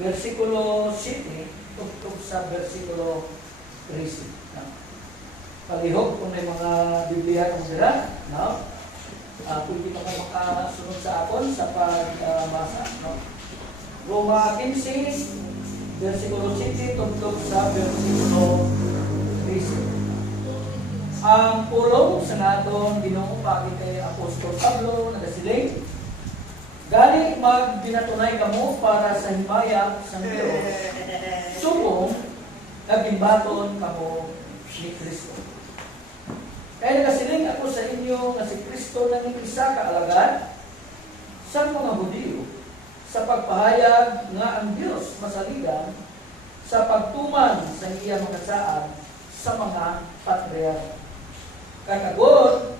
versikulo 7 tugtog sa versikulo 13. No? Palihog kung may mga Biblia kung dira, no? Pwede pa kayo makasunod sa akon sa pagbasa. No? Roma 15, versikulo 7 tugtog sa versikulo 13. Ang pulong sa natong Ginoo pagit kay Apostol Pablo nagasiling, gani magbinatunay kamo para sa himaya sa Dios. Subong nagimbaton kamo ni Kristo. Kaya nagasiling ako sa inyo nga si Kristo nang isa ka alagad sa mga Hudiyo sa pagpahayag nga ang Dios masaligan sa pagtuman sa iya mga saan sa mga patriarka. Kagagod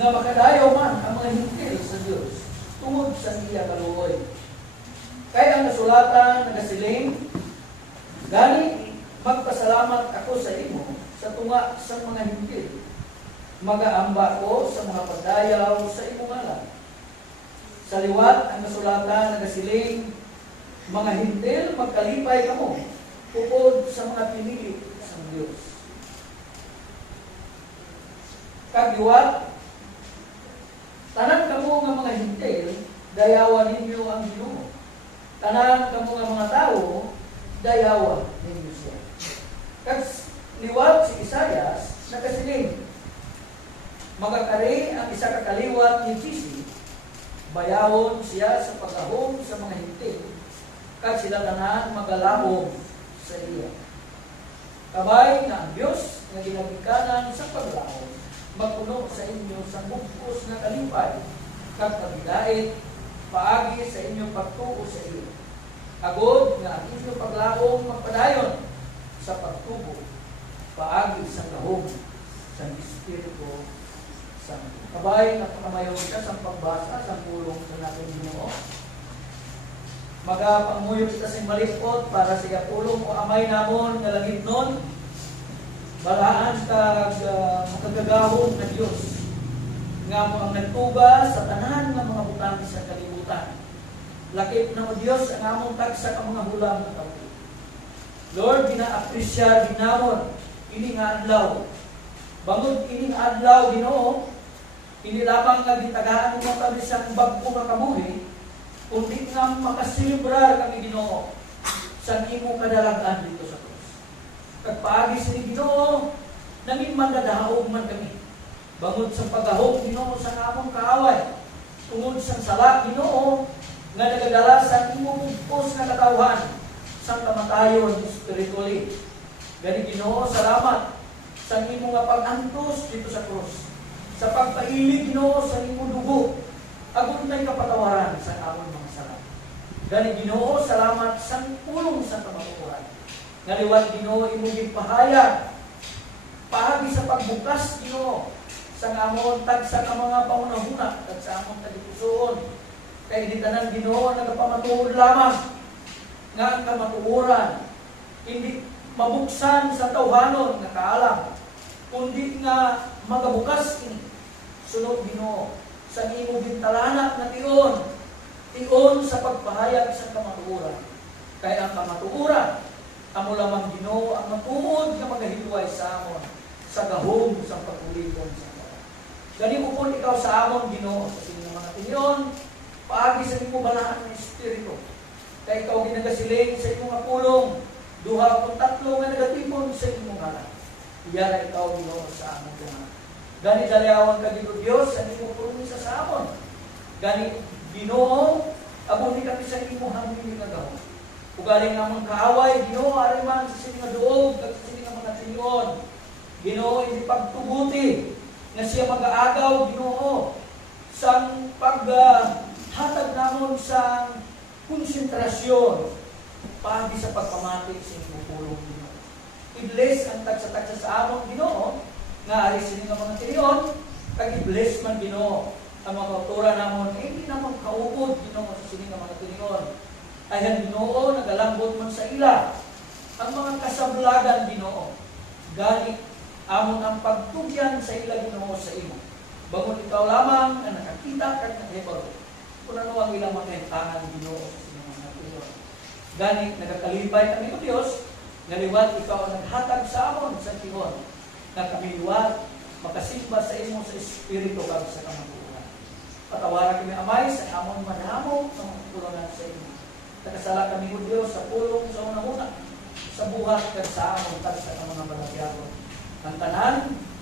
nga makadayo man ang mga hintil sa Dios tungod sa iya kaluoy. Kaya ang kasulatan nagasiling, gani magpasalamat ako sa imo sa tunga sa mga hintil. Magaamba ko sa mga pagdayaw sa imo ngalan. Sa liwat ang kasulatan nagasiling, mga hintil magkalipay kamo tungod sa mga pinili sa Dios. Kagiwat, tanan kamo nga mga hintil, dayawan ninyo ang Ginoo. Tanan kamo nga mga tao, dayawan ninyo siya. Kag liwat si Isaias, nakasiling, magakari ang isa ka kaliwat ni Jisi, bayawon siya sa pagahom sa mga hintil, kag sila tanan magalahom sa iya. Kabay na ang Diyos nga ginagikanan sa paglahom, magpuno sa inyo sa bugkos na kalipay, kag pagdait, paagi sa inyong pagtuo sa iyo. Agod nga ang inyong paglaom magpadayon sa pagtubo, paagi sa kahom sa Espiritu Santo. Kabay, napakamayon ka sa pagbasa sa pulong sa natin Ginoo. Magapanguyo kita sa malipot para sa pulong o amay namon nga langit nun, balaan kag makagagahong na Diyos nga mo ang nagtuba sa tanan nga mga butang sa kalibutan. Lakip na mo Diyos ang among tagsa ka mga hulang na tao. Lord, gina-apresyar ginamon ini nga adlaw. Bangod ini nga adlaw Ginoo, hindi lamang nga gitagaan mo kami sa bagko nga kamuhi, kundi nga makasilibrar kami Ginoo sa imong kadalagan dito sa pagpaagi sa Ginoo, nanging mandadahaog man kami. Bangod sa pagahog Ginoo sa among kaaway, tungod sa sala Ginoo, nga nagadala sa imong bugkos nga katawhan, sa kamatayon spiritually. Gani Ginoo, salamat sa imong nga pag-antos dito sa krus. Sa pagpailig Ginoo sa imong dugo, agon tay kapatawaran sa among mga sala. Gani Ginoo, salamat sa pulong sa kamatuoran. Ngaliwat Ginoo imong gipahayag paagi sa pagbukas Ginoo sa amon tagsa ka mga pangunahuna at sa amon tagipusoon. Kay di tanan Ginoo nagapamatuod lamang nga ang kamatuoran hindi mabuksan sa tawhanon nga kaalam, kundi nga magabukas ini sunod Ginoo sa imong gintalana na tion sa pagpahayag sa kamatuoran. Kay ang kamatuoran amo lamang Ginoo ang matuod nga magahilway sa amon sa gahom sa pagulipon sa Ginoo. Gani upon ikaw sa amon Ginoo sa inyong mga tinyon, paagi sa imong balaan ng Espiritu. Kay ikaw ginagasiling sa imong pulong, duha o tatlo nga nagatipon sa imong ngalan. Iyara ikaw Ginoo sa amon Ginoo. Gani dalayawan ka Ginoo Dios sa imong promesa sa amon. Gani Ginoo, abuni kami sa imong hangin nga gahom. Ugaling namang kaaway, Ginoo, ariman sa sining nga duog, at sa sining nga mga tinyon. Ginoo, hindi pagtuguti, na siya mag-aagaw, Ginoo, sa paghatag namon sa konsentrasyon, pagi sa pagpamati sa inyong pulong, Ginoo. I-bless ang tagsa-tagsa sa amon, Ginoo, nga ari sining nga mga tinyon, kag-i-bless man, Ginoo, ang mga kautura namon, hindi namang kaubod, Ginoo, sa sining nga mga tinyon. Ayan Ginoo, nagalambot man sa ila ang mga kasablagan Ginoo. Gani amon ang pagtugyan sa ila Ginoo sa imo. Bangon ikaw lamang na nakakita kag nakahibalo. Kung ano ang ilang mga tangan Ginoo sa mga natuloy. Gani nagakalipay kami ko Dios, nga liwat ikaw ang naghatag sa amon sa tingod, nga kami liwat makasimba sa imo sa espiritu kag sa kamatuoran. Patawaran kami Amay sa amon manamo sa magtulungan sa imo. Nakasala kami ko Dios sa pulong sa una-una, sa buhat kag sa amon kag sa mga balagyagon. Ang tanan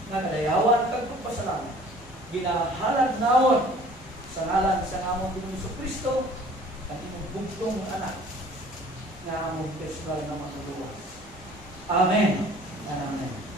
nga nadayawan kag pagpasalamat. Ginahalad naon sa ngalan sa amon Ginoong Jesucristo, ang imong bugtong anak nga among personal na matuluwas. Amen. Amen.